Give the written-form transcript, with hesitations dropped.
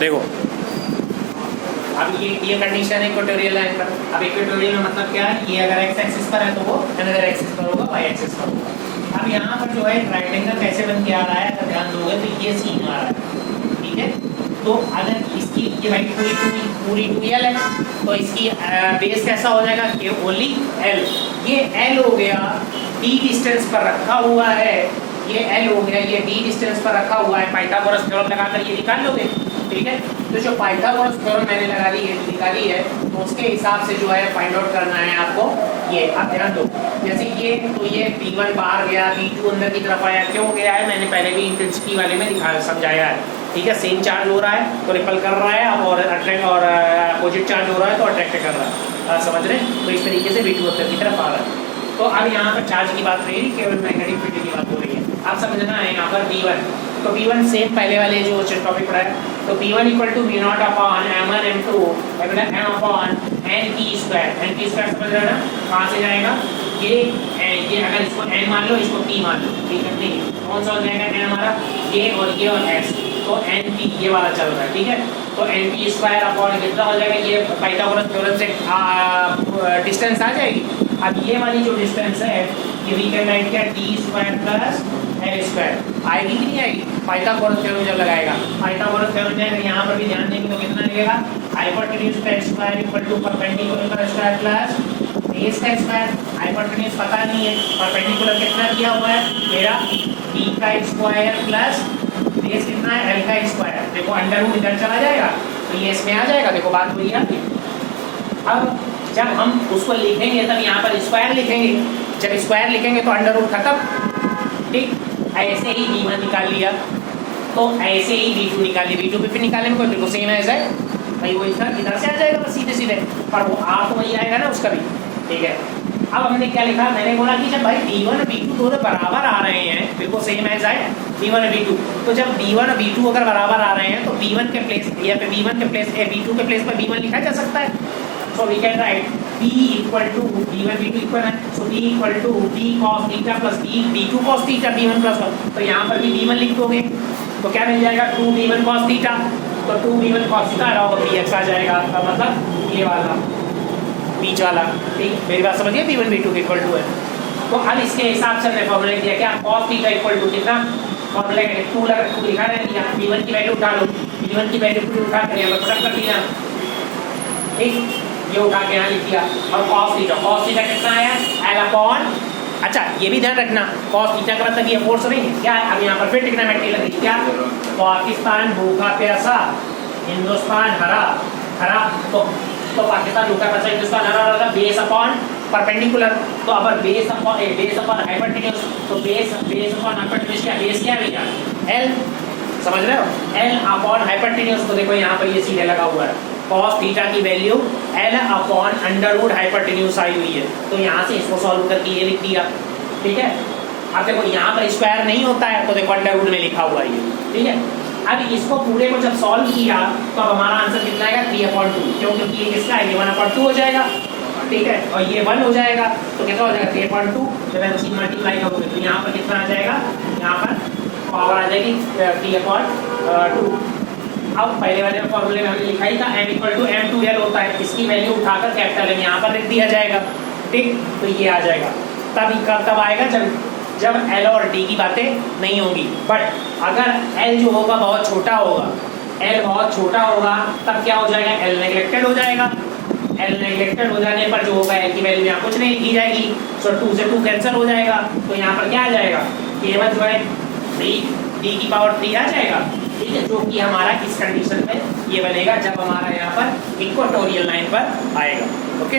देखो अब ये कंडीशन है इक्वेटोरियल लाइन पर। अब इक्वेटोरियल में मतलब क्या है, ये अगर एक्स एक्सिस पर है तो वो अनदर एक्सिस पर होगा, वाई एक्सिस पर होगा। अब यहाँ पर जो है ट्रायंगल कैसे बन के आ रहा है, अगर ध्यान दोगे तो ये सीन आ रहा है, ठीक है। तो अगर इसकी ये भाई पूरी 2l है तो इसकी बेस कैसा हो जाएगा कि ओनली l, ये l हो गया, d डिस्टेंस पर रखा हुआ है, ये l हो गया, ये d डिस्टेंस पर रखा हुआ है। पाइथागोरस थ्योरम लगाकर ये निकाल लोगे, ठीक है। तो जो पाइथागोरस थ्योरम मैंने निकाली है तो उसके हिसाब से जो है फाइंड आउट करना है आपको ये। अब ध्यान दो, जैसे ये तो ये P1 बाहर गया, P2 अंदर की तरफ आया, क्यों गया है मैंने पहले भी इंटेंसिटी वाले में समझाया है, ठीक है। सेम चार्ज हो रहा है तो रिपल कर रहा है, और अट्रैक्ट और अपोजिट चार्ज हो रहा है तो अट्रैक्ट कर रहा है, समझ रहे हैं। तो इस तरीके से V2 अंदर की तरफ आ रहा है। तो अब यहाँ पर चार्ज की बात रही, केवल मैग्नेटिक की बात हो रही है। आप समझना है यहाँ पर P1, तो P1 सेम पहले वाले जो टॉपिक पढ़ा है, तो P1 equal to V0 upon M1 M2 M upon NP square. NP square समझ रहे हो ना, कहाँ से जाएगा ये अगर इसको N मान लो, इसको P मान लो, ठीक है। नहीं कौन सा हो जाएगा N हमारा, ये और X, तो NP ये वाला चल रहा है, ठीक है। तो NP स्क्वायर अपॉन कितना हो जाएगा, ये पाइथागोरस थ्योरम से डिस्टेंस आ जाएगी। अब ये वाली जो डिस्टेंस है ये वी कैन राइट क्या, d square plus l square, आएगी कि नहीं आएगी, पाइथागोरस थ्योरम जब लगाएगा। पाइथागोरस थ्योरम जाएगा, यहाँ पर भी ध्यान देंगे तो कितना लगेगा, हाइपोटेन्यूज का स्क्वायर इक्वल टू परपेंडिकुलर का स्क्वायर प्लस बेस का स्क्वायर। हाइपोटेन्यूज पता नहीं है, परपेंडिकुलर कितना दिया हुआ है मेरा, d का स्क्वायर प्लस बेस कितना है, l का स्क्वायर। देखो अंडर रूट इधर चला जाएगा तो ये इसमें आ जाएगा, देखो बात हुई है। अब जब हम उसको लिखेंगे तब यहाँ पर स्क्वायर लिखेंगे, जब स्क्वायर लिखेंगे तो अंडर रूट खत्म, ठीक। ऐसे ही V1 निकाल लिया, तो ऐसे ही V2 निकाल लिया, V2 भी निकालने में कोई बिल्कुल सेम है भाई, वो इधर से आ जाएगा बस सीधे, पर वो आप वही आएगा ना उसका भी, ठीक है। अब हमने क्या लिखा, मैंने बोला कि जब भाई V1 और V2 दोनों बराबर आ रहे हैं, बिल्कुल सेम एज है V1 और V2, तो जब V1 और V2 अगर बराबर आ रहे हैं तो V1 के प्लेस या फिर V1 के प्लेस V2 के प्लेस पर V1 लिखा जा सकता है। So we can write B equal to B1 B2 equal है, so B equal to B cos theta plus B2 cos theta B1 plus 1, तो यहाँ पर भी B1 लिख दोगे तो क्या मिल जाएगा 2B1 cos theta, तो 2B1 cos theta और BX आ जाएगा, तो मतलब ये वाला बीच वाला, ठीक। मेरी बात समझिए, B1 B2 इक्वल टू है। तो अब इसके हिसाब से हमने फॉर्मूला दिया क्या, cos theta इक्वल टू कितना, फॉर्मूला 2 लिखा है, B1 की वैल्यू उठा लो, B1 की वैल्यू उठा कर यहाँ पर कर दिया, ठीक। ये उठा के यहाँ लिख दिया, और cos थीटा कितना आया, L अपॉन, अच्छा ये भी ध्यान रखना cos थीटा का मतलब ये फोर्स नहीं है क्या, अब यहाँ पर फिर ट्रिग्नोमेट्री लग रही क्या, पाकिस्तान भूखा प्यासा हिंदुस्तान हरा, तो पाकिस्तान भूखा प्यासा हिंदुस्तान हरा, बेस अपॉन परपेंडिकुलर, तो अब बेस अपॉन हाइपोटेन्यूज, तो बेस अपॉन हाइपोटेन्यूज क्या, बेस क्या भैया L, समझ रहे हो, L अपॉन हाइपोटेन्यूज। तो देखो यहाँ पर ये सीधे लगा हुआ है, cos थीटा की value L upon under root hypotenuse आई हुई है, तो यहाँ से इसको सॉल्व करके ये लिख दिया, ठीक है। अब देखो यहाँ पर स्क्वायर नहीं होता है तो देखो अंडर रूट में लिखा हुआ है ये, ठीक है। अब इसको पूरे को जब सॉल्व किया तो अब हमारा आंसर कितना आएगा 3/2, क्यों, क्योंकि ये किसका है, ये 1/2 हो जाएगा, ठीक है, और ये 1 हो जाएगा, तो कितना हो जाएगा 3/2, जब हम इसकी मल्टीप्लाई करोगे तो यहाँ पर कितना आ जाएगा, यहाँ पर पावर आ जाएगी 3/2। अब पहले वाले फॉर्मूले में हमने लिखा ही था m इक्वल टू m2l होता है, इसकी वैल्यू उठाकर कैपिटल M यहाँ पर लिख दिया जाएगा, ठीक। तो ये आ जाएगा, तब आएगा जब L और D की बातें नहीं होगी। बट अगर L जो होगा बहुत छोटा होगा, तब क्या हो जाएगा, L नेग्लेक्टेड हो जाएगा। L नेग्लेक्टेड हो जाने पर जो होगा L की वैल्यू यहाँ कुछ नहीं लिखी जाएगी, सो 2 से 2 कैंसिल हो जाएगा, तो यहाँ पर क्या आ जाएगा, केवल जो है D की पावर 3 आ जाएगा, ठीक है, जो कि हमारा इस कंडीशन में ये बनेगा जब हमारा यहाँ पर इक्वेटोरियल लाइन पर आएगा, ओके।